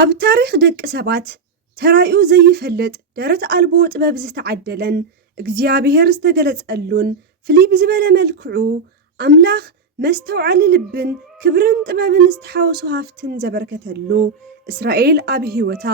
ኣብ ታሪኽ ደቂ ሰባት ተራእዩ ዘይፈልጥ ደረት ኣልቦ ጥበብ ዝተዓደለን እግዚኣብሔር ዝተገለጸሉን ፍልይ ብዝበለ መልክዑ ኣምላኽ መስተውዓሊ ልብን ክብርን ጥበብን ዝተሓወሱ ሃፍትን ዘበርከተሉ እስራኤል ኣብ ህይወታ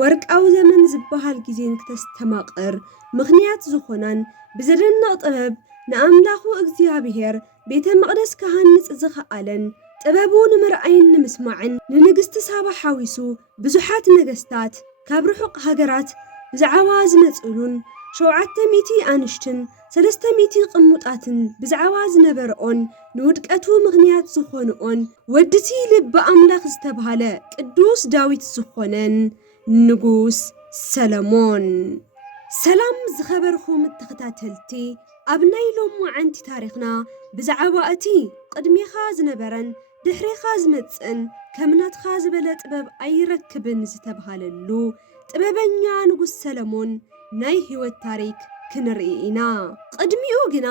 ወርቃዊ ዘመን ዝበሃል ጊዜን ክተስተማቕር ምኽንያት ዝኾናን ብዘደንቕ ጥበብ ንኣምላኹ እግዚኣብሔር ቤተ መቕደስ ክሃንጽ ዝኸኣለን ጥበቡ ንምርኣይን ንምስማዕን ንንግስቲ ሳባ ሓዊሱ ብዙሓት ነገስታት ካብ ርሑቕ ሃገራት ብዛዕባ ዝመጽሉን 700 ኣንሽትን 300 ቅሙጣትን ብዛዕባ ዝነበረኦን ንውድቀቱ ምኽንያት ዝኾንኦን ወድቲ ልቢ ኣምላኽ ዝተባሃለ ቅዱስ ዳዊት ዝኾነን ንጉስ ሰለሞን። ሰላም ዝኸበርኩም ተኸታተልቲ ኣብ ናይ ሎሚ ዓንቲ ታሪኽና ብዛዕባ እቲ ቅድሜኻ ዝነበረን ድሕሪኻ ዝመጽን ከምናትኻ ዝበለ ጥበብ ኣይረክብን ዝተባሃለሉ ጥበበኛ ንጉስ ሰለሞን ናይ ህይወት ታሪክ ክንርኢ ኢና። ቅድሚኡ ግና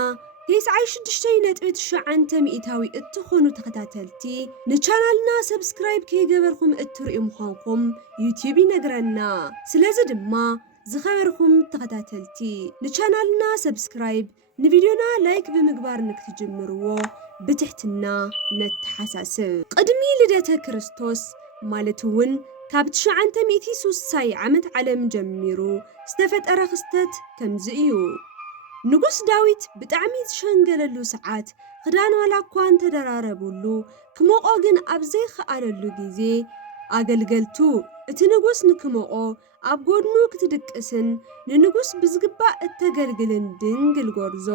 96.9 ሚእታዊ እትኾኑ ተኸታተልቲ ንቻናልና ሰብስክራይብ ከይገበርኩም እትርእዩ ምዃንኩም ዩቲዩብ ይነግረና። ስለዚ ድማ ዝኸበርኩም ተኸታተልቲ ንቻናልና ሰብስክራይብ ንቪድዮና ላይክ ብምግባር ንክትጅምርዎ ብትሕትና ነተሓሳስብ። ቅድሚ ልደተ ክርስቶስ ማለት እውን ካብ 960 ዓመት ዓለም ጀሚሩ ዝተፈጠረ ክስተት ከምዚ እዩ። ንጉስ ዳዊት ብጣዕሚ ዝሸንገለሉ ሰዓት ክዳን ዋላ እኳ እንተደራረቡሉ ክሞቆ ግን ኣብ ዘይከኣለሉ ጊዜ ኣገልገልቱ እቲ ንጉስ ንክሞቆ ኣብ ጎድኑ ክትድቅስን ንንጉስ ብዝግባእ እተገልግልን ድንግል ጎርዞ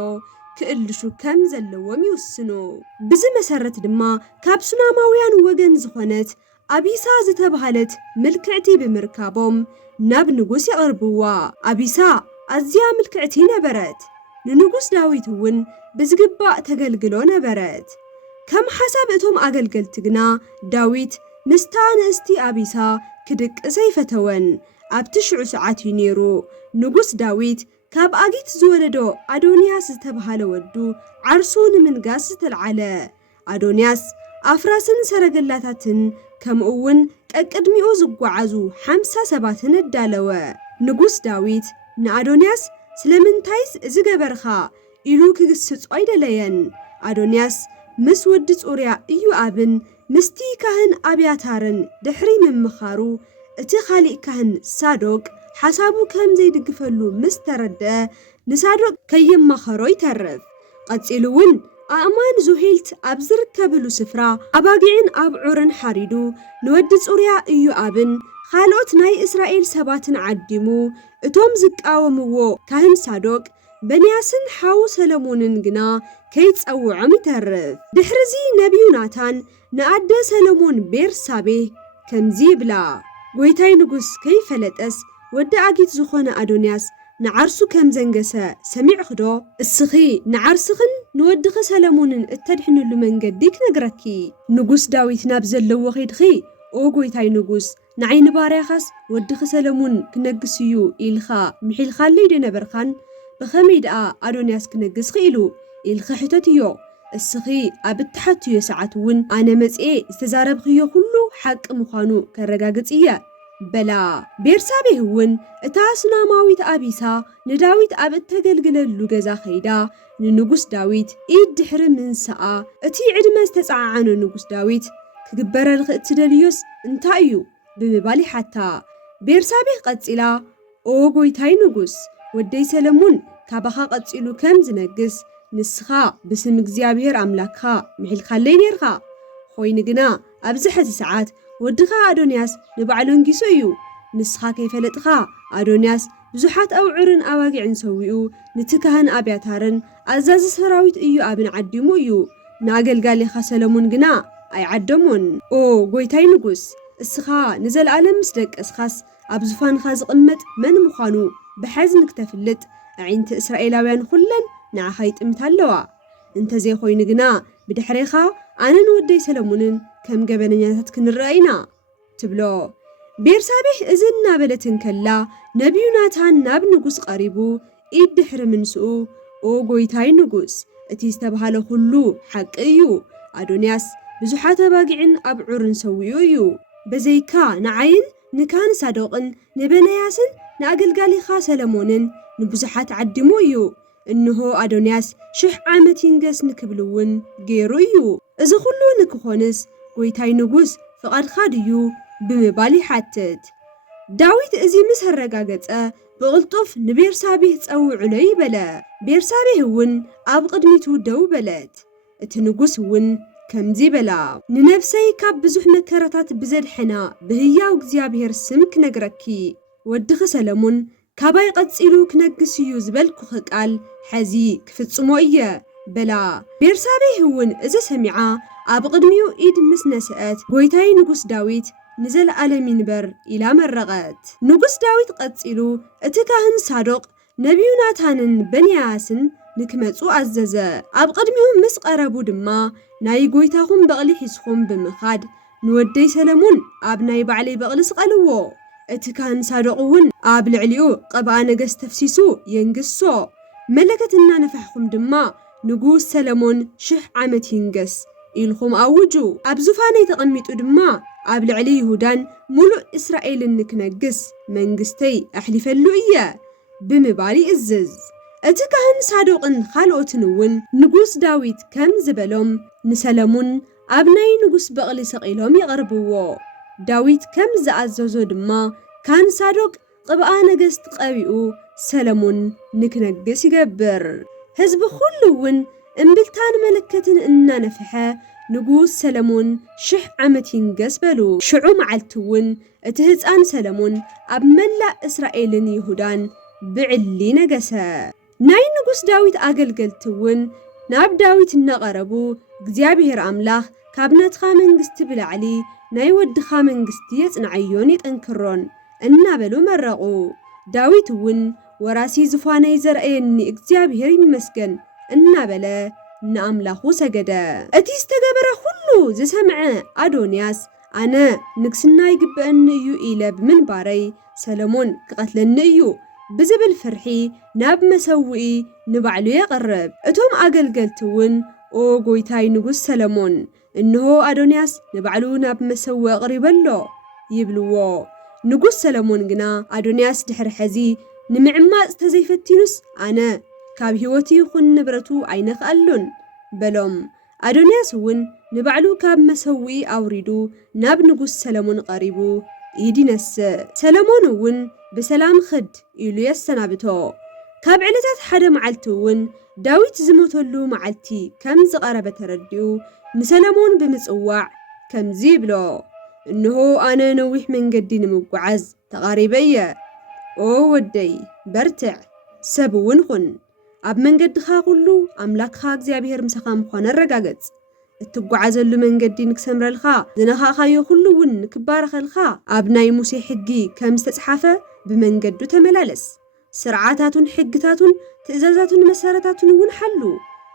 ክእልሹ ከም ዘለዎም ይውስኑ። ብዚ መሰረት ድማ ካብ ሱናማውያን ወገን ዝኾነት ኣቢሳ ዝተባሃለት ምልክዕቲ ብምርካቦም ናብ ንጉስ የቕርብዋ። ኣቢሳ ኣዝያ ምልክዕቲ ነበረት። ንንጉስ ዳዊት እውን ብዝግባእ ተገልግሎ ነበረት። ከም ሓሳብ እቶም ኣገልገልቲ ግና ዳዊት ምስታ ንእስቲ ኣቢሳ ክድቅስ ኣይፈተወን። ኣብቲ ሽዑ ሰዓት እዩ ነይሩ ንጉስ ዳዊት ካብ ኣጊት ዝወለዶ ኣዶንያስ ዝተባሃለ ወዱ ዓርሱ ንምንጋስ ዝተልዓለ። ኣዶንያስ ኣፍራስን ሰረገላታትን ከምኡ እውን ቀቅድሚኡ ዝጓዓዙ 50 ሰባትን እዳለወ። ንጉስ ዳዊት ንኣዶንያስ ስለምንታይስ እዚ ገበርኻ ኢሉ ክግስጾ ኣይደለየን። ኣዶንያስ ምስ ወዲ ጹርያ ኢዮኣብን ምስቲ ካህን ኣብያታርን ድሕሪ ምምኻሩ እቲ ኻሊእ ካህን ሳዶቅ ሓሳቡ ከም ዘይድግፈሉ ምስ ተረድአ ንሳዶቅ ከየማኸሮ ይተርፍ። ቀጺሉ እውን ኣእማን ዙሂልት ኣብ ዝርከብሉ ስፍራ ኣባጊዕን ኣብዑርን ሓሪዱ ንወዲ ጹርያ ኢዮኣብን ካልኦት ናይ እስራኤል ሰባትን ዓዲሙ እቶም ዝቃወምዎ ካህን ሳዶቅ በንያስን ሓዉ ሰለሞንን ግና ከይጸውዖም ይተርፍ። ድሕሪዚ ነቢዩ ናታን ንኣደ ሰለሞን ቤርሳቤህ ከምዚ ይብላ፣ ጎይታይ ንጉስ ከይፈለጠስ ወዲ ኣጊት ዝኾነ ኣዶንያስ ንዓርሱ ከም ዘንገሰ ሰሚዕኽዶ? እስኺ ንዓርስኽን ንወድኺ ሰለሞንን እተድሕንሉ መንገዲ ክነግረኪ። ንጉስ ዳዊት ናብ ዘለዎ ኸይድኺ ኦ ጎይታይ ንጉስ ንዓይኒ ባርያኻስ ወድኺ ሰለሞን ክነግስ እዩ ኢልኻ ምሒልኻለይ ዶ ነበርካን? ብኸመይ ደኣ ኣዶንያስ ክነግስ ኽኢሉ ኢልኻ ሕተትዮ። እስኺ ኣብ እትሓትዮ ሰዓት እውን ኣነ መጽኤ ዝተዛረብኽዮ ኩሉ ሓቂ ምዃኑ ከረጋግጽ እየ በላ። ቤርሳቤህ እውን እታ ሱናማዊት ኣቢሳ ንዳዊት ኣብ እተገልግለሉ ገዛ ኸይዳ ንንጉስ ዳዊት ኢድ ድሕሪ ምንስኣ እቲ ዕድመ ዝተፀዓዓኖ ንጉስ ዳዊት ክግበረልኽ እትደልዮስ እንታይ እዩ ብምባል ይሓታ። ቤርሳቤህ ቀጺላ ኦ ጎይታይ ንጉስ ወደይ ሰለሞን ካባኻ ቀጺሉ ከም ዝነግስ ንስኻ ብስም እግዚኣብሔር ኣምላክኻ ምሒልካለይ ነርኻ። ኾይኑ ግና ኣብዚ ሕዚ ሰዓት ወድኻ ኣዶንያስ ንባዕሎንጊሱ እዩ። ንስኻ ከይፈለጥኻ ኣዶንያስ ብዙሓት ኣውዑርን ኣባጊዕን ሰዊኡ ነቲ ካህን ኣብያታርን ኣዛዚ ሰራዊት ኢዮኣብን ዓዲሙ እዩ። ንኣገልጋሊኻ ሰለሞን ግና ኣይዓደሞን። ኦ ጎይታይ ንጉስ እስኻ ንዘለኣለም ምስ ደቀስኻስ ኣብ ዙፋንኻ ዝቕመጥ መን ምዃኑ ብሓዝኒ ክተፍልጥ ኣዒንቲ እስራኤላውያን ኩለን ንዓኻ ይጥምታ ኣለዋ። እንተዘይኾይኑ ግና ብድሕሪኻ ኣነን ወደይ ሰለሞንን ከም ገበነኛታት ክንርአ ኢና ትብሎ። ቤርሳቤህ እዚ እናበለትን ከላ ነቢዩ ናታን ናብ ንጉስ ቀሪቡ ኢድ ድሕሪ ምንስኡ ኦ ጎይታይ ንጉስ እቲ ዝተባሃለ ኩሉ ሓቂ እዩ። ኣዶንያስ ብዙሓት ኣባጊዕን ኣብዑርን ሰዊኡ እዩ። በዘይካ ንዓይን ንካህን ሳዶቅን ንበናያስን ንኣገልጋሊኻ ሰለሞንን ንብዙሓት ዓዲሙ እዩ። እንሆ ኣዶንያስ 1000 ዓመት ይንገስ ንክብልውን ገይሩ እዩ። እዚ ኩሉ ንክኾንስ ጎይታይ ንጉስ ፍቓድኻ ድዩ ብምባል ይሓትት። ዳዊት እዚ ምስ ረጋገፀ ብቕልጡፍ ንቤርሳቤህ ፀውዑሎ ይበለ። ቤርሳቤህ እውን ኣብ ቅድሚቱ ደው በለት። እቲ ንጉስ እውን ከምዚ በላ፣ ንነፍሰይ ካብ ብዙሕ መከራታት ብዘድሐና ብህያው እግዚኣብሔር ስም ክነግረኪ ወድኺ ሰለሞን ካባይ ቀፂሉ ክነግስ እዩ ዝበልኩኺ ቃል ሕዚ ክፍጽሞ እየ በላ። ቤርሳቤህ እውን እዚ ሰሚዓ ኣብ ቅድሚኡ ኢድ ምስ ነስአት ጎይታይ ንጉስ ዳዊት ንዘለዓለም ይንበር ኢላ መረቐት። ንጉስ ዳዊት ቀፂሉ እቲ ካህን ሳዶቅ ነቢዩ ናታንን በንያስን ንክመፁ ኣዘዘ። ኣብ ቅድሚኡ ምስ ቀረቡ ድማ ናይ ጎይታኹም በቕሊ ሒዝኩም ብምኻድ ንወደይ ሰለሞን ኣብ ናይ ባዕለይ በቕሊ ስቐልዎ። እቲ ካህን ሳዶቅ እውን ኣብ ልዕሊኡ ቅብኣ ነገስት ተፍሲሱ የንግሶ። መለከት እናነፋሕኩም ድማ ንጉስ ሰለሞን 1000 ዓመት ይንገስ ኢልኩም ኣውጁ። ኣብ ዙፋነይ ተቐሚጡ ድማ ኣብ ልዕሊ ይሁዳን ሙሉእ እስራኤልን ንክነግስ መንግስተይ ኣሕሊፈሉ እየ ብምባል ይእዝዝ። እቲ ካህን ሳዶቅን ካልኦትን እውን ንጉስ ዳዊት ከም ዝበሎም ንሰለሞን ኣብ ናይ ንጉስ በቕሊ ሰቒሎም የቕርብዎ። ዳዊት ከም ዝኣዘዞ ድማ ካህን ሳዶቅ ቅብኣ ነገስት ቀቢኡ ሰለሞን ንክነግስ ይገብር። ህዝቢ ኩሉ እውን እምብልታን መለከትን እናነፍሐ ንጉስ ሰለሞን 1000 ዓመት ይንገስ በሉ። ሽዑ መዓልቲ እውን እቲ ህፃን ሰለሞን ኣብ መላእ እስራኤልን ይሁዳን ብዕሊ ነገሰ። ናይ ንጉስ ዳዊት ኣገልገልቲ እውን ናብ ዳዊት እናቐረቡ እግዚኣብሔር ኣምላኽ ካብ ናትኻ መንግስቲ ብላዕሊ ናይ ወድኻ መንግስቲ የጽንዓዮን የጠንክሮን እናበሉ መረቑ። ዳዊት እውን ወራሲ ዝፋነይ ዘርአየኒ እግዚአብሔር ይመስገን እናበለ ንኣምላኹ ሰገደ። እቲ ዝተገበረ ሁሉ ዝሰምዐ ኣዶንያስ ኣነ ንግስና ይግብአኒ እዩ ኢለ ብምንባረይ ሰለሞን ክቐትለኒ እዩ ብዝብል ፍርሒ ናብ መሰውኢ ንባዕሉ የቐርብ። እቶም ኣገልገልቲ እውን ኦ ጎይታይ ንጉስ ሰለሞን እንሆ ኣዶንያስ ንባዕሉ ናብ መሰውኢ ኣቕሪበሎ ይብልዎ። ንጉስ ሰለሞን ግና ኣዶንያስ ድሕሪ ሕዚ ንምዕማፅ ተዘይፈቲኑስ ኣነ ካብ ህይወቱ ይኹን ንብረቱ ኣይነኽኣሉን በሎም። ኣዶንያስ እውን ንባዕሉ ካብ መሰውኢ ኣውሪዱ ናብ ንጉስ ሰለሞን ቀሪቡ ኢድ ይነስእ። ሰለሞን እውን ብሰላም ኽድ ኢሉ የሰናብቶ። ካብ ዕለታት ሓደ መዓልቲ እውን ዳዊት ዝሞተሉ መዓልቲ ከም ዝቐረበ ተረዲኡ ንሰለሞን ብምጽዋዕ ከምዚ ይብሎ፣ እንሆ ኣነ ነዊሕ መንገዲ ንምጓዓዝ ተቓሪበ እየ። ኦ ወደይ በርትዕ ሰብ እውን ኩን። ኣብ መንገድኻ ኩሉ ኣምላክኻ እግዚኣብሔር ምሳኻ ምዃነ ረጋገጽ። እትጓዓዘሉ መንገዲ ንክሰምረልኻ ዝነኻኻዮ ኩሉ እውን ንክባረኸልካ ኣብ ናይ ሙሴ ሕጊ ከም ዝተጽሓፈ ብመንገዱ ተመላለስ። ስርዓታቱን ሕግታቱን ትእዛዛቱን መሰረታቱን እውን ሓሉ።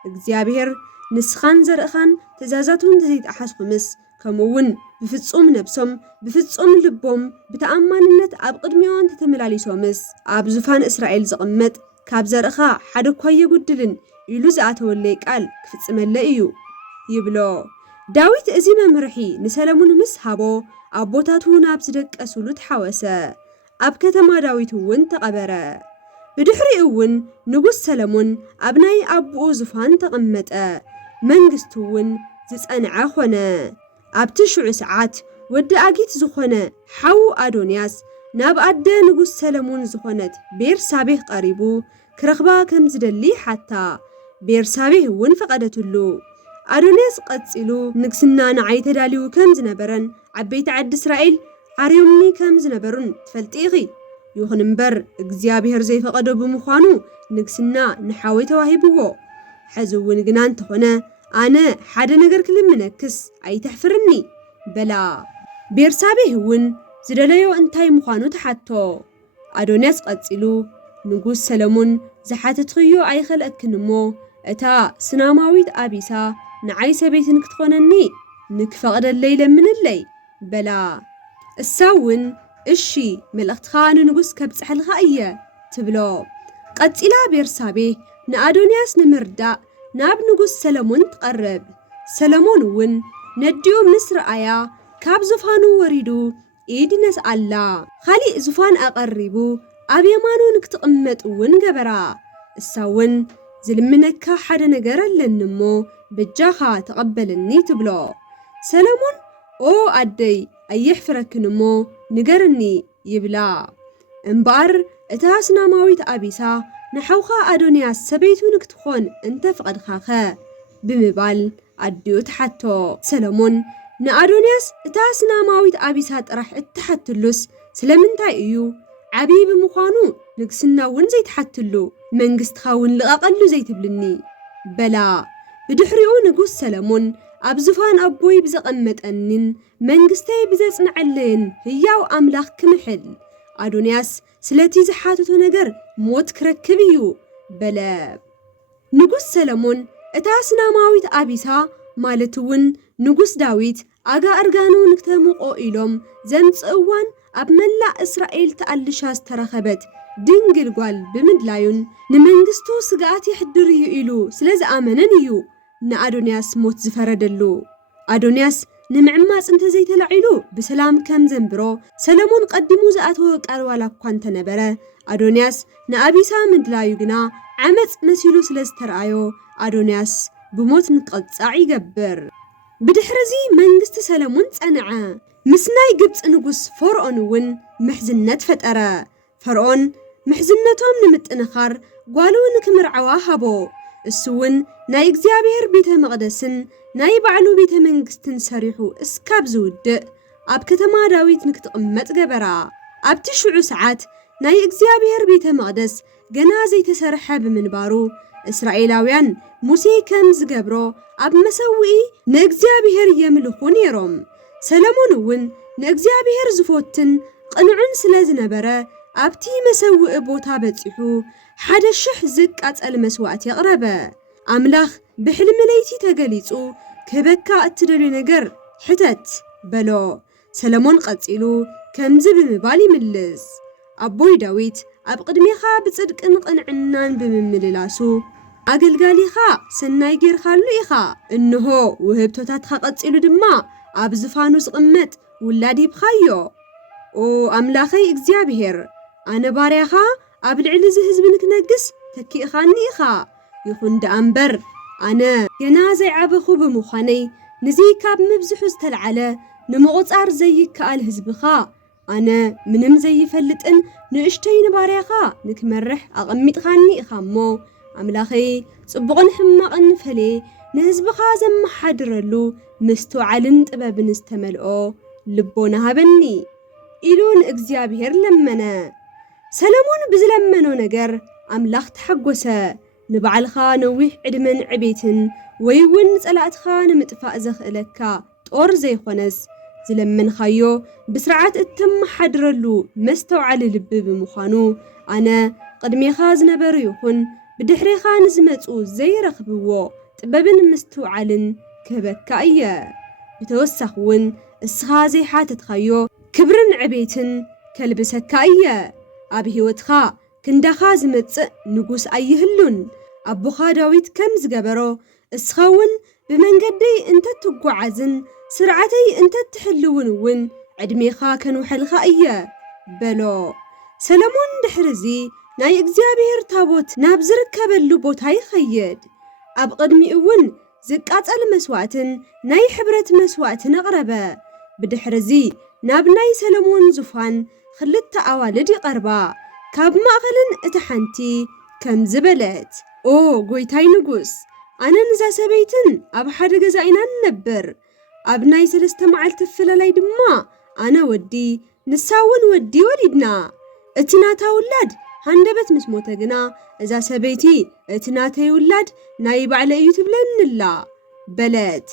እግዚአብሔር ንስኻን ዘርእኻን ትእዛዛቱን ዘይጣሓስኩምስ ከምኡውን ብፍጹም ነብሶም ብፍጹም ልቦም ብተኣማንነት ኣብ ቅድሚኦም ተተመላሊሶምስ ኣብ ዙፋን እስራኤል ዝቕመጥ ካብ ዘርእኻ ሓደ እኳ የጉድልን ኢሉ ዝኣተወለይ ቃል ክፍጽመለ እዩ ይብሎ። ዳዊት እዚ መምርሒ ንሰለሞን ምስ ሃቦ ኣቦታቱ ናብ ዝደቀሱሉ ተሓወሰ። ኣብ ከተማ ዳዊት እውን ተቐበረ። ብድሕሪኡ እውን ንጉስ ሰለሞን ኣብ ናይ ኣቦኡ ዙፋን ተቐመጠ። መንግስቱ እውን ዝጸንዐ ኾነ። ኣብቲ ሽዑ ሰዓት ወዲ ኣጊት ዝኾነ ሓዉ ኣዶንያስ ናብ ኣደ ንጉስ ሰለሞን ዝኾነት ቤርሳቤህ ቀሪቡ ክረኽባ ከም ዝደሊ ሓታ። ቤርሳቤህ እውን ፈቐደትሉ። ኣዶንያስ ቀፂሉ ንግስና ንዓይ ተዳልዩ ከም ዝነበረን ዓበይቲ ዓዲ እስራኤል ዓርዮምኒ ከም ዝነበሩን ትፈልጢ ኢኺ። ይኹን እምበር እግዚኣብሔር ዘይፈቐዶ ብምዃኑ ንግስና ንሓወይ ተዋሂብዎ። ሕዚ እውን ግና እንተኾነ ኣነ ሓደ ነገር ክልምነክስ ኣይተሕፍርኒ በላ። ቤርሳቤህ እውን ዝደለዮ እንታይ ምዃኑ ተሓቶ። ኣዶንያስ ቀፂሉ ንጉስ ሰለሞን ዝሓተትኽዮ ኣይኸለእክን እሞ እታ ስናማዊት ኣቢሳ ንዓይ ሰበይትን ክትኾነኒ ንክፈቕደለይ ለምንለይ በላ። እሳ እውን እሺ መልእኽትኻ ንንጉስ ከብፅሐልኻ እየ ትብሎ። ቀፂላ ቤርሳቤህ ንኣዶንያስ ንምርዳእ ናብ ንጉስ ሰለሞን ትቐርብ። ሰለሞን እውን ነዲኡ ምስ ረኣያ ካብ ዙፋኑ ወሪዱ ኢድነስ አላ خالي زفان أقربو أبي مانو نكتقمت ونجبرا الساون زلمنك حدا نجرا لنمو بجاخا تقبلني تبلو سلامون أو أدي أيحفرك نمو نجرني يبلا انبار اتاسنا ماويت أبيسا نحوخا أدونياس سبيتو نكتخون انت فقد خاخا بمبال أديو تحتو سلامون نأدونياس اتاسنا ماويت أبيسات راح اتحتلوس سلامنتاي ايو عبيب مخانو نقسنا ون زي تحتلو منقست خاون لغاقلو زي تبلني بلا بدحريو نقوس سلامون أبزفان أبوي بزقمت أنين منقستي بزاسن علين هياو أملاخ كمحل أدونياس سلاتي زحاتو نجر موت كركبيو بلا نقوس سلامون اتاسنا ماويت أبيسا مالتون نقوس داويت أجا أرجانو نكتمو قائلهم زمت أوان أب ملا إسرائيل تألشاس ترخبت دنجل قال بمدلايون نمنجستو سقات يحدر يقيلو سلاز آمننيو نأدونياس موت زفردلو أدونياس نمعماس انت زي تلعيلو بسلام كم زنبرو سلامون قدمو زأتو قالوالا كوانت نبرا أدونياس نأبيسا مدلايو جنا عمت مسيلو سلاز ترعيو أدونياس بموت نقطع يقبر بدحرزي منجست سلامون تنعا مسناي قبط نقص فرعون ون محزنات فترة فرعون محزنتهم نمتنخر قالوا نكمر عواهبو السون ناي اكزيابير بيت مقدسن ناي بعلو بيت منجستن سريحو اسكاب زود اب كتما داويت نكتقمت قبرا اب تشعو ساعات ناي اكزيابير بيت مقدس جنازي تسرحة بمنبارو إسرائيلاويان موسى كم زقبرو اب مسوي ناكزيابير يملخو نيروم سلامون ون ناكزيابير زفوتن قنعن سلازنبرا أبتي مسوء بوتا بتسحو حدا الشح زك أتقل مسوات يقربا أملاخ بحلم ليتي تقليتو كبكا أتدلو نقر حتت بلو سلامون قتلو كمزب مبالي ملز أبوي داويت أبقدميخا بتصدق انقنعنان بممللاسو أقلقاليخا سناي غير خالو إيخا إنهو وهبتوتاتخا قتلو دما أبزفانو سقمت ولادي بخايو او أملاخي إكزيابير أنا باريخا أبلعلي زهزبنك نقس تكي إخاني إخا يخون دا أمبر أنا ينازي عبخو بمخاني نزي كاب مبزحوز تلعلا نمغطار زي كال هزبخا أنا منم زي فلتن نشتين باريخا نكمرح أغميت خاني إخامو أملاخي صبغن حماقن فلي نهزبخا زم حدرلو مستوعلن تباب نستملقو لبونا هبني إلون إكزيابير لمنا سلامون بزلمنو نجر أملاخ تحقوسا نبعلخا نويح عدمن عبيتن ويون سألاتخا نمتفاء زخلكا طور زي خونس زلمن خايو بسرعات التم حدرلو مستوعل لب بمخانو أنا قدميخا زنبر يخون بدحريخا نزمتو زي رخبوو تبابن مستوعلن كبكايا بتوسخون السخازي حاتت خايو كبرن عبيتن كلبسكايا أبي هوتخا كندخا زمتص نقوس أيهلون أبوخا داويت كم زقبرو اسخاون بمنقدي انت تقعزن سرعتي انت تحلون ون عدميخا كانو حلخا أيا بلو سلامون دحرزي ناي اكزيابير تابوت نابزر كبلو بوتاي خيد أب قدمي ون زكات المسواتن ناي حبرت مسواتن أغربا بدحرزي نابناي سلامون زفان خلت أوالدي قربا كاب مأخلن اتحنتي كم زبلت او قويتاي نقوس أنا نزا سبيتن أب حد قزاينا نبر أبناي سلسة معلت الفلالاي دما أنا ودي نساون ودي وليدنا اتناتا ولاد هندبت مسموتا قنا إذا سبيتي اتناتا ولاد نايب على يوتبلن الله بلد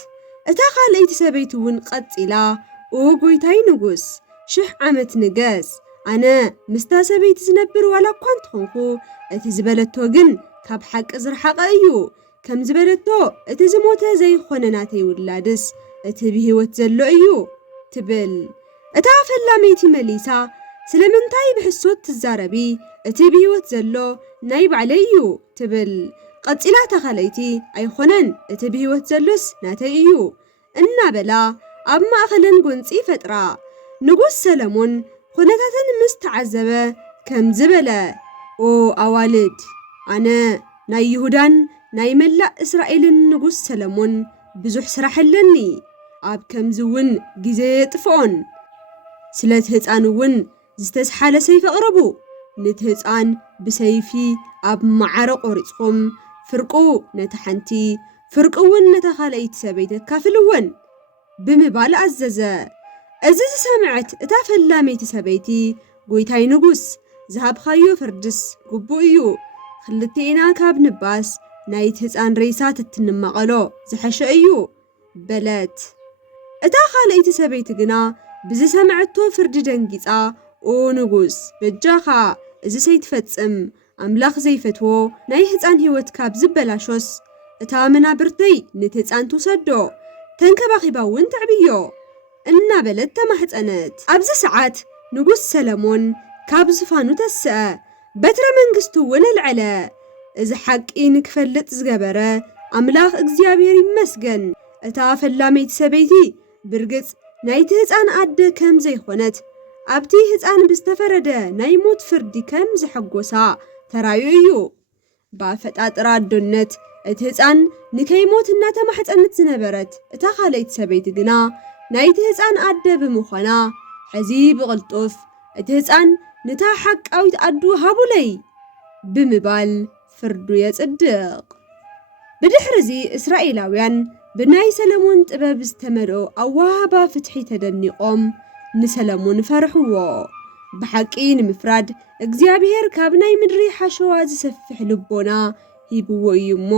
اتاخال ايت سبيتون قطيلا او قويتاي نقوس شح عمت نقاس أنا مستاسبيت زنبر ولا كنت خنخو اتزبلتو جن كاب حق ازر حق ايو كم زبلتو اتزموتا زي خونناتي ولادس اتبيه وتزلو ايو تبل اتعفل لاميتي مليسا سلمنتاي بحسوت تزاربي اتبيه وتزلو نايب عليو تبل قد إلا تخليتي أي خنن اتبيه وتزلوس ناتي ايو إنا بلا أما أخلن قنصي فترة ንጉስ ሰለሞን ኩነታትን ምስ ተዓዘበ ከም ዝበለ ኦ ኣዋልድ ኣነ ናይ ይሁዳን ናይ መላእ እስራኤልን ንጉስ ሰለሞን ብዙሕ ስራሕ ኣለኒ ኣብ ከምዝውን ግዜ ጥፍኦን ስለት ህፃን እውን ዝተስሓለ ሰይፍ ኣቕርቡ ነቲ ህፃን ብሰይፊ ኣብ ማዓረ ቆሪፅኩም ፍርቁ ነቲ ሓንቲ ፍርቁ እውን ነታ ካልአይቲ ሰበይቲ ካፍልወን ብምባል ኣዘዘ። እዚ ዝሰምዐት እታ ፈላመይቲ ሰበይቲ ጎይታይ ንጉስ ዝሃብኻዮ ፍርድስ ግቡእ እዩ ክልቴና ካብ ንባስ ናይቲ ህፃን ሬሳ ትትንመቐሎ ዝሐሸ እዩ በለት። እታ ካልአይቲ ሰበይቲ ግና ብዝሰምዐቶ ፍርዲ ደንጊፃ ኦ ንጉስ በጃኻ እዚ ሰይትፈጽም ኣምላኽ ዘይፈትዎ ናይ ህፃን ህይወት ካብ ዝበላሾስ እታ መናብርተይ ነቲ ህፃን ትውሰዶ ተንከባኺባ እውን ተዕብዮ እናበለት ተማሕፀነት። ኣብዚ ሰዓት ንጉስ ሰለሞን ካብ ዝፋኑ ተስአ በትረ መንግስቱ እውን ኣልዕለ። እዚ ሓቂ ንክፈልጥ ዝገበረ ኣምላኽ እግዚኣብሔር ይመስገን። እታ ፈላመይቲ ሰበይቲ ብርግጽ ናይቲ ህፃን ኣደ ከም ዘይኾነት ኣብቲ ህፃን ብዝተፈረደ ናይ ሞት ፍርዲ ከም ዝሐጎሳ ተራዩ እዩ። ብኣፈጣጥራ ኣዶነት እቲ ህፃን ንከይሞት እናተማሕፀነት ዝነበረት እታ ካልአይቲ ሰበይቲ ግና ናይቲ ህፃን ኣደ ብምዃና ሕዚ ብቕልጡፍ እቲ ህፃን ነታ ሓቃዊት ኣዱ ሃቡለይ ብምባል ፍርዱ የጽድቕ። ብድሕሪዚ እስራኤላውያን ብናይ ሰለሞን ጥበብ ዝተመልኦ ኣዋህባ ፍትሒ ተደኒቖም ንሰለሞን ፈርሕዎ። ብሓቂ ንምፍራድ እግዚኣብሔር ካብ ናይ ምድሪ ሓሸዋ ዝሰፍሕ ልቦና ሂብዎ እዩ እሞ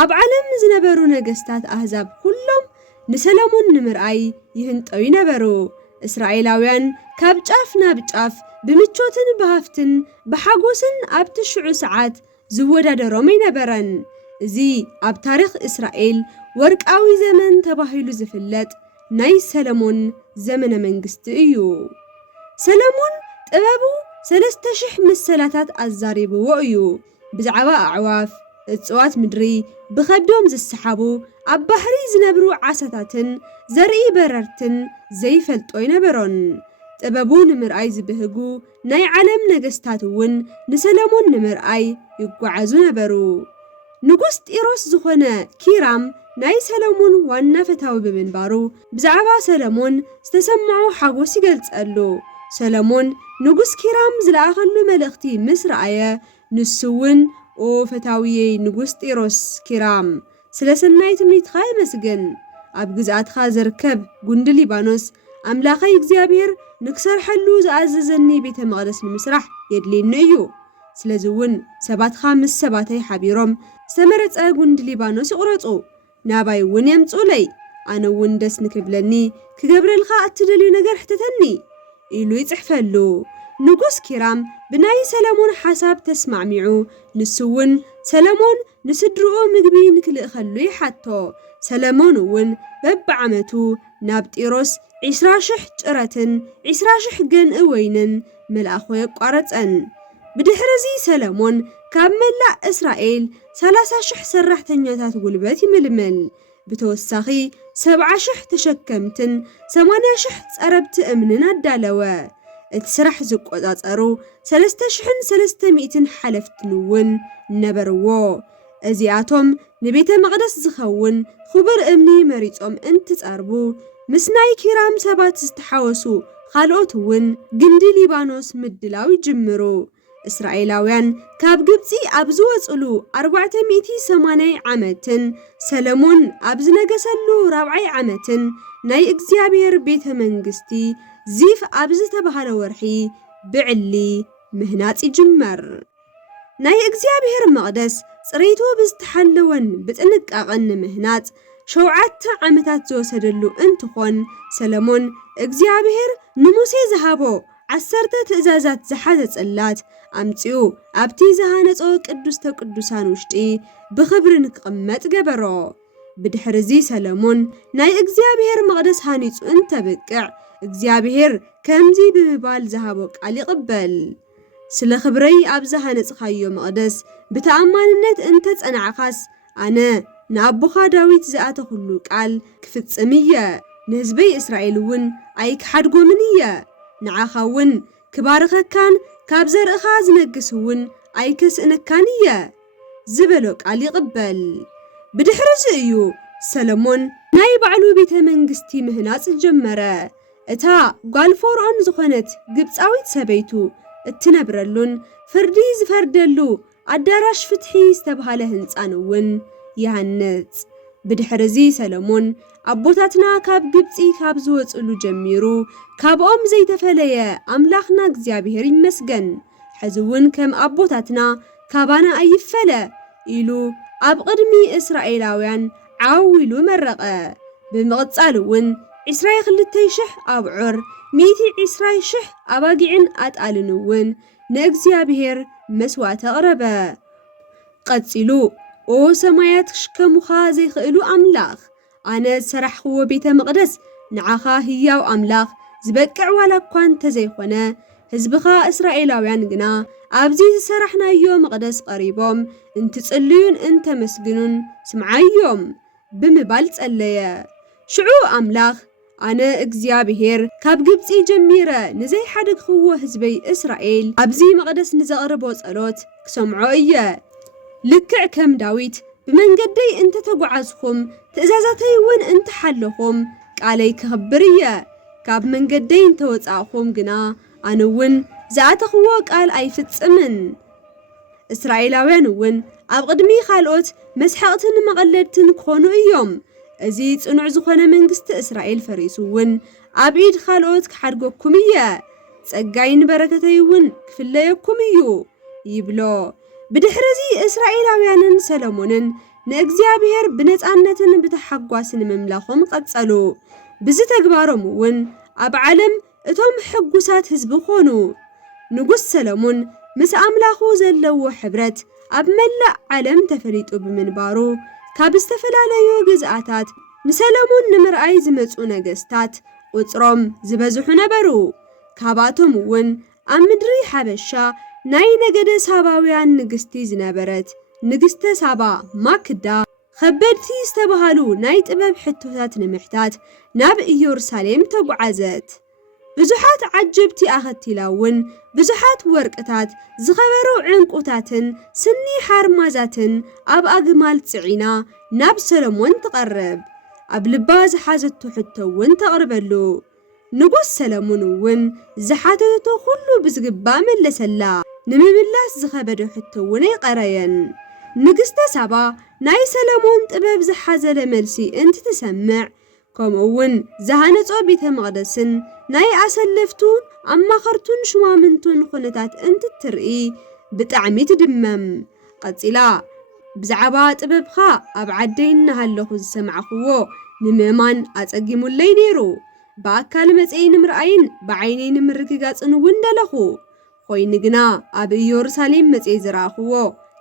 ኣብ ዓለም ዝነበሩ ነገስታት ኣህዛብ ኩሎም ንሰለሞን ንምርኣይ ይህንጠው ነበሩ። እስራኤላውያን ካብ ጫፍ ናብ ጫፍ ብምቾትን ብሃፍትን ብሓጎስን ኣብ ትሽዑ ሰዓት ዝወዳደሮም ኣይነበረን። እዚ ኣብ ታሪኽ እስራኤል ወርቃዊ ዘመን ተባሂሉ ዝፍለጥ ናይ ሰለሞን ዘመነ መንግስቲ እዩ። ሰለሞን ጥበቡ 3000 መሰላታት ኣዛሪብዎ እዩ። ብዛዕባ ኣዕዋፍ እፅዋት ምድሪ ብኸብዶም ዝሰሓቡ ኣብ ባሕሪ ዝነብሩ ዓሳታትን ዘርኢ በረርትን ዘይፈልጦ ይነበሮን። ጥበቡ ንምርኣይ ዝብህጉ ናይ ዓለም ነገስታት እውን ንሰለሞን ንምርኣይ ይጓዓዙ ነበሩ። ንጉስ ጢሮስ ዝኾነ ኪራም ናይ ሰለሞን ዋና ፈታዊ ብምንባሩ ብዛዕባ ሰለሞን ዝተሰምዖ ሓጎስ ይገልጸሉ። ሰለሞን ንጉስ ኪራም ዝለኣኸሉ መልእኽቲ ምስ ረኣየ ንሱ እውን ኦ ፈታዊየይ ንጉስ ጢሮስ ኪራም ስለ ሰናይ ትምኒትኻ ይመስግን። ኣብ ግዝኣትካ ዝርከብ ጉንዲ ሊባኖስ ኣምላኸይ እግዚኣብሔር ንክሰርሐሉ ዝኣዘዘኒ ቤተ መቕደስ ንምስራሕ የድልየኒ እዩ። ስለዚ እውን ሰባትካ ምስ ሰባተይ ሓቢሮም ዝተመረፀ ጉንዲ ሊባኖስ ይቑረፁ ናባይ እውን የምፁለይ ኣነ እውን ደስ ንክብለኒ ክገብረልካ እትደልዩ ነገር ሕተተኒ ኢሉ ይፅሕፈሉ። ንጉስ ኪራም ብናይ ሰለሞን ሓሳብ ተስማዕሚዑ ንሱ እውን ሰለሞን ንስድርኡ ምግቢ ንክልእኸሉ ይሓቶ። ሰለሞን እውን በብዓመቱ ናብ ጢሮስ 20,000 ጭረትን 20,000 ገንኢ ወይንን መልኣኾ የቋረፀን። ብድሕሪዚ ሰለሞን ካብ መላእ እስራኤል 30,000 ሰራሕተኛታት ጉልበት ይምልምል። ብተወሳኺ 70,000 ተሸከምትን 80,000 ፀረብቲ እምንን ኣዳለወ። እቲ ስራሕ ዝቆፃፀሩ 3,300 ሓለፍትን እውን ነበርዎ። እዚኣቶም ንቤተ መቕደስ ዝኸውን ክቡር እምኒ መሪፆም እንትፀርቡ ምስ ናይ ኪራም ሰባት ዝተሓወሱ ካልኦት እውን ግንዲ ሊባኖስ ምድላው ይጅምሩ። እስራኤላውያን ካብ ግብፂ ኣብ ዝወፅሉ 480 ዓመትን ሰለሞን ኣብ ዝነገሰሉ 4ይ ዓመትን ናይ እግዚአብሔር ቤተ መንግስቲ ዚፍ ኣብ ዝተባሃለ ወርሒ ብዕሊ ምህናፅ ይጅመር። ናይ እግዚአብሔር መቕደስ ጽሬቱ ብዝተሓለወን ብጥንቃቐን ምህናፅ 7 ዓመታት ዝወሰደሉ እንትኾን ሰለሞን እግዚአብሔር ንሙሴ ዝሃቦ 10 ትእዛዛት ዝሓዘ ጽላት ኣምፂኡ ኣብቲ ዝሃነጾ ቅዱስተ ቅዱሳን ውሽጢ ብኽብሪ ንክቕመጥ ገበሮ። ብድሕሪዚ ሰለሞን ናይ እግዚአብሔር መቕደስ ሃኒጹ እንተብቅዕ እግዚአብሔር ከምዚ ብምባል ዝሃቦ ቃል ይቕበል። ስለ ክብረይ ኣብ ዝሃነጽኻዮ መቕደስ ብተኣማንነት እንተጸናዕኻስ ኣነ ንኣቦኻ ዳዊት ዝኣተኹሉ ቃል ክፍጽም እየ። ንህዝበይ እስራኤል እውን ኣይክሓድጎምን እየ ንዓኻ እውን ክባርኸካን ካብ ዘርእኻ ዝነግስ እውን ኣይከስእነካን እየ ዝበሎ ቃል ይቕበል። ብድሕሪ እዩ ሰሎሞን ናይ ባዕሉ ቤተ መንግስቲ ምህናፅ ጀመረ። እታ ጓል ፈርዖን ዝኾነት ግብፃዊት ሰበይቱ እትነብረሉን ፍርዲ ዝፈርደሉ ኣዳራሽ ፍትሒ ዝተባሃለ ህንፃን እውን ይሃንፅ። ብድሕሪ ሰሎሞን ኣቦታትና ካብ ግብፂ ካብ ዝወፅሉ ጀሚሩ ካብኦም ዘይተፈለየ ኣምላኽና እግዚኣብሔር ይመስገን፣ ሕዚ እውን ከም ኣቦታትና ካባና ኣይፈለ ኢሉ ኣብ ቅድሚ እስራኤላውያን ዓዊሉ መረቐ። ብምቕፃል እውን 22,000 ኣብዑር 120,000 ኣባጊዕን ኣጣልን እውን ንእግዚኣብሔር መስዋዕቲ ኣቕረበ። ቀፂሉ ኦ ሰማያት ክሽከሙኻ ዘይኽእሉ ኣምላኽ ኣነ ዝሰራሕኽዎ ቤተ መቕደስ ንዓኻ ህያው ኣምላኽ ዝበቅዕ ዋላ እኳ እንተዘይኾነ ህዝብኻ እስራኤላውያን ግና ኣብዚ ዝሰራሕናዮ መቕደስ ቀሪቦም እንትጽልዩን እንተመስግኑን ስምዓዮም ብምባል ጸለየ። ሽዑ ኣምላኽ ኣነ እግዚኣብሔር ካብ ግብፂ ጀሚረ ንዘይሓደግኽዎ ህዝበይ እስራኤል ኣብዚ መቕደስ ንዘቕርቦ ጸሎት ክሰምዖ እየ። ልክዕ ከም ዳዊት ብመንገደይ እንተተጓዓዝኹም ትእዛዛተይ እውን እንተሓለኹም ቃለይ ክኽብር እየ። ካብ መንገደይ እንተወፃእኹም ግና ኣነ እውን ዝኣተኽዎ ቃል ኣይፍጽምን። እስራኤላውያን እውን ኣብ ቅድሚ ካልኦት መስሐቕትን መቐለድትን ክኾኑ እዮም። እዚ ጽኑዕ ዝኾነ መንግስቲ እስራኤል ፈሪሱ እውን ኣብ ኢድ ካልኦት ክሓድገኩም እየ፣ ጸጋይን በረከተይ እውን ክፍለየኩም እዩ ይብሎ። ብድሕሪ እስራኤላውያንን ሰሎሞንን ንእግዚኣብሔር ብነፃነትን ብተሓጓስን ምምላኾም ቀጸሉ። ብዝተግባሮም እውን ኣብ ዓለም እቶም ሕጉሳት ህዝቢ ኾኑ። ንጉስ ሰሎሞን ምስ ኣምላኹ ዘለዎ ሕብረት ኣብ መላእ ዓለም ተፈሊጡ ብምንባሩ ካብ ዝተፈላለዩ ግዝኣታት ንሰሎሞን ንምርኣይ ዝመፁ ነገስታት ቁፅሮም ዝበዝሑ ነበሩ። ካብኣቶም እውን ኣብ ምድሪ ሓበሻ ናይ ነገደ ሳባውያን ንግስቲ ዝነበረት ንግስተ ሳባ ማክዳ ከበድቲ ዝተባሃሉ ናይ ጥበብ ሕቶታት ንምሕታት ናብ ኢየሩሳሌም ተጓዓዘት። ብዙሓት ዓጀብቲ ኣኸቲላ እውን ብዙሓት ወርቅታት ዝኸበሩ ዕንቁታትን ስኒ ሓርማዛትን ኣብ ኣግማል ጽዒና ናብ ሰሎሞን ትቐርብ። ኣብ ልባ ዝሓዘቶ ሕቶ እውን ተቕርበሉ። ንጉስ ሰሎሞን እውን ዝሓተቶ ኩሉ ብዝግባእ መለሰላ። ንምምላስ ዝኸበደ ሕቶ እውን ኣይቐረየን። ንግስተ ሳባ ናይ ሰሎሞን ጥበብ ዝሓዘለ መልሲ እንትትሰምዕ ከምኡ እውን ዝሃነጾ ቤተ መቕደስን ናይ ኣሰለፍቱን ኣማኸርቱን ሽማምንቱን ኩነታት እንትትርኢ ብጣዕሚ ትድመም። ቀፂላ ብዛዕባ ጥበብኻ ኣብ ዓደይ እናሃለኹ ዝሰማዕኽዎ ንምእማን ኣጸጊሙለይ ነይሩ። ብኣካል መጽአይ ንምርኣይን ብዓይነይ ንምርግጋጽን እውን ደለኹ። ኮይኑ ግና ኣብ ኢየሩሳሌም መጽአይ ዝረኣኽዎ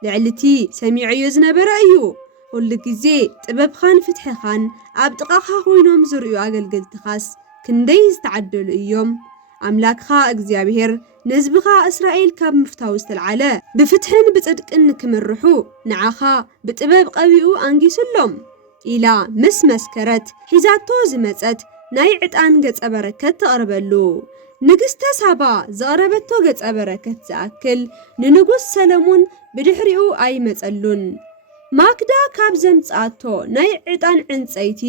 ልዕልቲ ሰሚዕዮ ዝነበረ እዩ። ኩሉ ግዜ ጥበብኻን ፍትሕኻን ኣብ ጥቓኻ ኮይኖም ዝርእዩ ኣገልገልትኻስ ክንደይ ዝተዓደሉ እዮም። ኣምላክኻ እግዚኣብሔር ንህዝብኻ እስራኤል ካብ ምፍታው ዝተልዓለ ብፍትሕን ብጽድቅን ክምርሑ ንዓኻ ብጥበብ ቀቢኡ ኣንጊሱሎም ኢላ ምስ መስከረት ሒዛቶ ዝመጸት ናይ ዕጣን ገጸ በረከት ተቕርበሉ። ንግስተ ሳባ ዘቕረበቶ ገጸ በረከት ዝኣክል ንንጉስ ሰሎሞን ብድሕሪኡ ኣይመጸሉን። ማክዳ ካብ ዘምጽኣቶ ናይ ዕጣን ዕንፀይቲ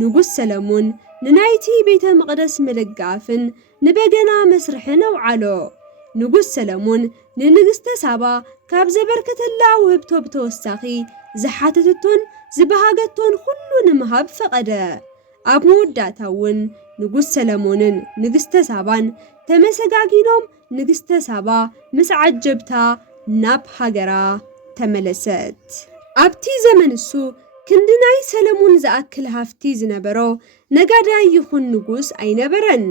ንጉስ ሰሎሞን ንናይቲ ቤተ መቕደስ መደጋፍን ንበገና መስርሕን ኣውዓሎ። ንጉስ ሰሎሞን ንንግስተ ሳባ ካብ ዘበርከተላ ውህብቶ ብተወሳኺ ዝሓተተቶን ዝበሃገቶን ኩሉ ንምሃብ ፈቐደ። ኣብ መወዳእታ እውን ንጉስ ሰሎሞንን ንግስተ ሳባን ተመሰጋጊኖም ንግስተ ሳባ ምስ ዓጀብታ ናብ ሃገራ ተመለሰት። ኣብቲ ዘመን እሱ ክንዲ ናይ ሰሎሞን ዝኣክል ሃፍቲ ዝነበሮ ነጋዳይ ይኹን ንጉስ ኣይነበረን።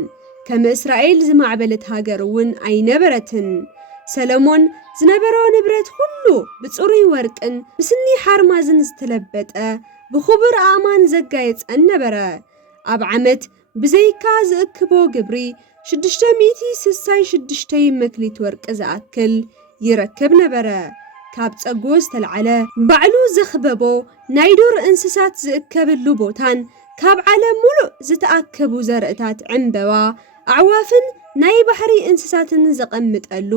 ከም እስራኤል ዝማዕበለት ሃገር እውን ኣይነበረትን። ሰሎሞን ዝነበሮ ንብረት ሁሉ ብጽሩይ ወርቅን ብስኒ ሓርማዝን ዝተለበጠ ብኽቡር ኣእማን ዘጋየጸን ነበረ። ኣብ ዓመት ብዘይካ ዝእክቦ ግብሪ 666 መክሊት ወርቂ ዝኣክል ይረክብ ነበረ። ካብ ጸጉ ዝተልዓለ ባዕሉ ዘኽበቦ ናይ ዱር እንስሳት ዝእከብሉ ቦታን ካብ ዓለም ሙሉእ ዝተኣከቡ ዘርእታት ዕምበባ ኣዕዋፍን ናይ ባሕሪ እንስሳትን ዘቐምጠሉ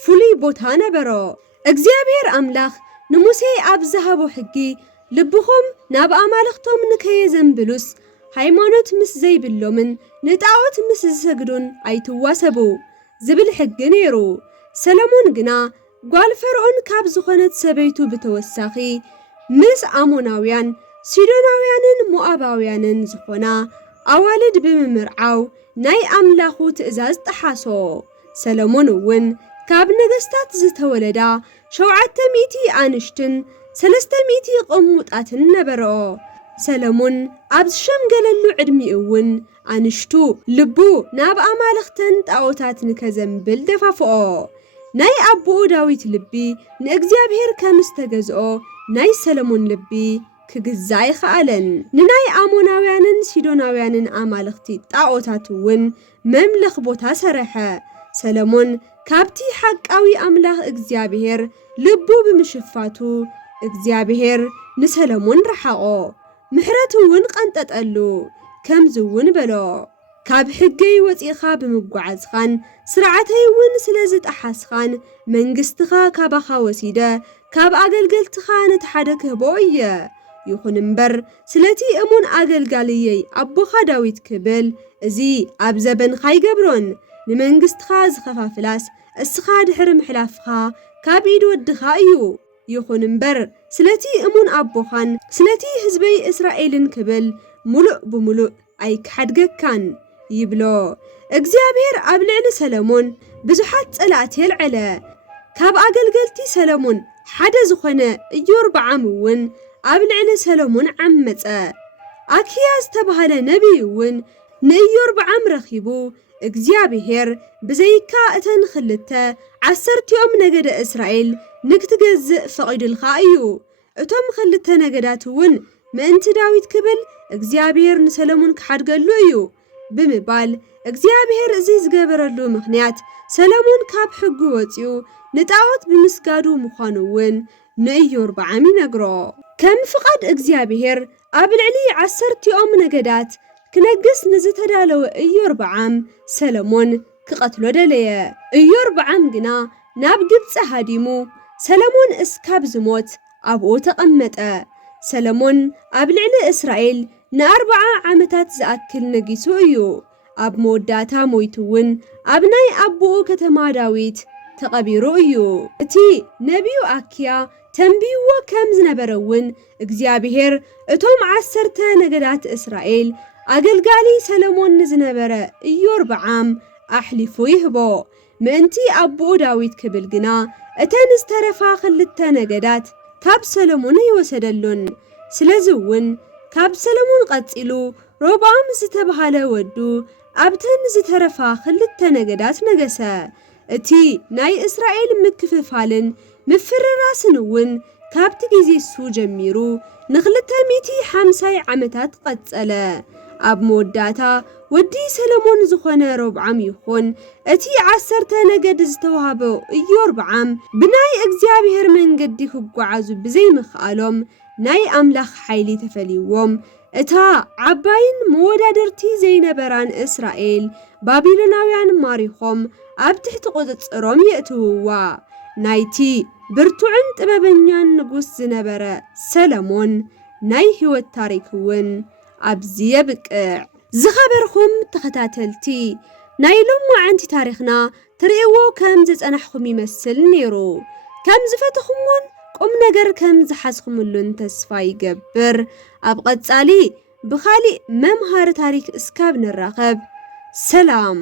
ፍሉይ ቦታ ነበሮ። እግዚአብሔር ኣምላኽ ንሙሴ ኣብ ዝሃቦ ሕጊ ልብኹም ናብ ኣማልኽቶም ንከየዘንብሉስ ሃይማኖት ምስ ዘይብሎምን ንጣዖት ምስ ዝሰግዱን ኣይትዋሰቡ ዝብል ሕጊ ነይሩ። ሰለሞን ግና ጓል ፈርዖን ካብ ዝኾነት ሰበይቱ ብተወሳኺ ምስ ኣሞናውያን ሲዶናውያንን ሞዓባውያንን ዝኾና ኣዋልድ ብምምርዓው ናይ ኣምላኹ ትእዛዝ ጠሓሶ። ሰለሞን እውን ካብ ነገስታት ዝተወለዳ 700 ኣንሽትን 300 ቅሙጣትን ነበሮ። ሰለሞን ኣብ ዝሸምገለሉ ዕድሚ እውን ኣንሽቱ ልቡ ናብ ኣማልኽተን ጣዖታት ንከዘንብል ደፋፍኦ። ናይ ኣቦኡ ዳዊት ልቢ ንእግዚአብሔር ከም ዝተገዝኦ ናይ ሰለሞን ልቢ ክግዛእ ይኸኣለን። ንናይ ኣሞናውያንን ሲዶናውያንን ኣማልኽቲ ጣዖታት እውን መምለኽ ቦታ ሰረሐ። ሰለሞን ካብቲ ሓቃዊ ኣምላኽ እግዚአብሔር ልቡ ብምሽፋቱ እግዚአብሔር ንሰለሞን ረሓቆ፣ ምሕረት እውን ቀንጠጠሉ። ከምዚ እውን በሎ፣ ካብ ሕገይ ወፂኻ ብምጓዓዝኻን ስርዓተይ እውን ስለ ዝጠሓስኻን መንግስትኻ ካባኻ ወሲደ ካብ ኣገልገልትኻ ነቲ ሓደ ክህቦ እየ። ይኹን እምበር ስለቲ እሙን ኣገልጋልየይ ኣቦኻ ዳዊት ክብል እዚ ኣብ ዘበንኻ ይገብሮን። ንመንግስትኻ ዝኸፋፍላስ እስኻ ድሕሪ ምሕላፍኻ ካብ ኢድ ወድኻ እዩ። ይኹን እምበር ስለቲ እሙን ኣቦኻን ስለቲ ህዝበይ እስራኤልን ክብል ሙሉእ ብሙሉእ ኣይክሓድገካን ይብሎ። እግዚአብሔር ኣብ ልዕሊ ሰለሞን ብዙሓት ጸላእቲ የልዕለ። ካብ ኣገልገልቲ ሰለሞን ሓደ ዝኾነ ኢዮርብዓም እውን ኣብ ልዕሊ ሰለሞን ዓመፀ። ኣኪያ ዝተባሃለ ነቢይ እውን ንኢዮርብዓም ረኺቡ እግዚአብሔር ብዘይካ እተን ክልተ 10 ነገደ እስራኤል ንክትገዝእ ፈቒድልካ እዩ። እቶም ክልተ ነገዳት እውን ምእንቲ ዳዊት ክብል እግዚአብሔር ንሰለሞን ክሓድገሉ እዩ ብምባል እግዚአብሔር እዚ ዝገበረሉ ምኽንያት ሰለሞን ካብ ሕጉ ወፂኡ ንጣዖት ብምስጋዱ ምዃኑ እውን ንኢዮርብዓም ይነግሮ። ከም ፍቓድ እግዚአብሔር ኣብ ልዕሊ 10 ነገዳት ክነግስ ንዝተዳለወ ኢዮርብዓም ሰለሞን ክቐትሎ ደለየ። ኢዮርብዓም ግና ናብ ግብፂ ሃዲሙ ሰለሞን እስካብ ዝሞት ኣብኡ ተቐመጠ። ሰለሞን ኣብ ልዕሊ እስራኤል ን40 ዓመታት ዝኣክል ነጊሱ እዩ። ኣብ መወዳእታ ሞይቱ እውን ኣብ ናይ ኣቦኡ ከተማ ዳዊት ተቐቢሩ እዩ። እቲ ነቢዩ ኣኪያ ተንቢይዎ ከም ዝነበረ እውን እግዚአብሔር እቶም 10 ነገዳት እስራኤል ኣገልጋሊ ሰለሞን ንዝነበረ ኢዮርብዓም ኣሕሊፉ ይህቦ። ምእንቲ ኣቦኡ ዳዊት ክብል ግና እተን ዝተረፋ 2 ነገዳት ካብ ሰለሞን ይወሰደሉን። ስለዚ እውን ካብ ሰለሞን ቀፂሉ ሮብዓም ዝተባሃለ ወዱ ኣብተን ዝተረፋ 2 ነገዳት ነገሰ። እቲ ናይ እስራኤል ምክፍፋልን ምፍርራስን እውን ካብቲ ግዜ እሱ ጀሚሩ ን250 ዓመታት ቀጸለ። ኣብ መወዳእታ ወዲ ሰለሞን ዝኾነ ሮብዓም ይኹን እቲ 10 ነገድ ዝተዋህቦ ኢዮርብዓም ብናይ እግዚአብሔር መንገዲ ክጓዓዙ ብዘይምኽኣሎም ናይ ኣምላኽ ሓይሊ ተፈልይዎም እታ ዓባይን መወዳደርቲ ዘይነበራን እስራኤል ባቢሎናውያን ማሪኾም ኣብ ትሕቲ ቁፅጽሮም የእትውዋ። ናይቲ ብርቱዕን ጥበበኛን ንጉስ ዝነበረ ሰለሞን ናይ ህይወት ታሪክ እውን ኣብዚ የብቅዕ። ዝኸበርኩም ተኸታተልቲ ናይ ሎማዓንቲ ታሪኽና ትርእይዎ ከም ዝጸናሕኩም ይመስል ነይሩ። ከም ዝፈተኹምዎን ቁም ነገር ከም ዝሓዝኩምሉን ተስፋ ይገብር። ኣብ ቀጻሊ ብኻሊእ መምሃሪ ታሪክ እስካብ ንራኸብ ሰላም።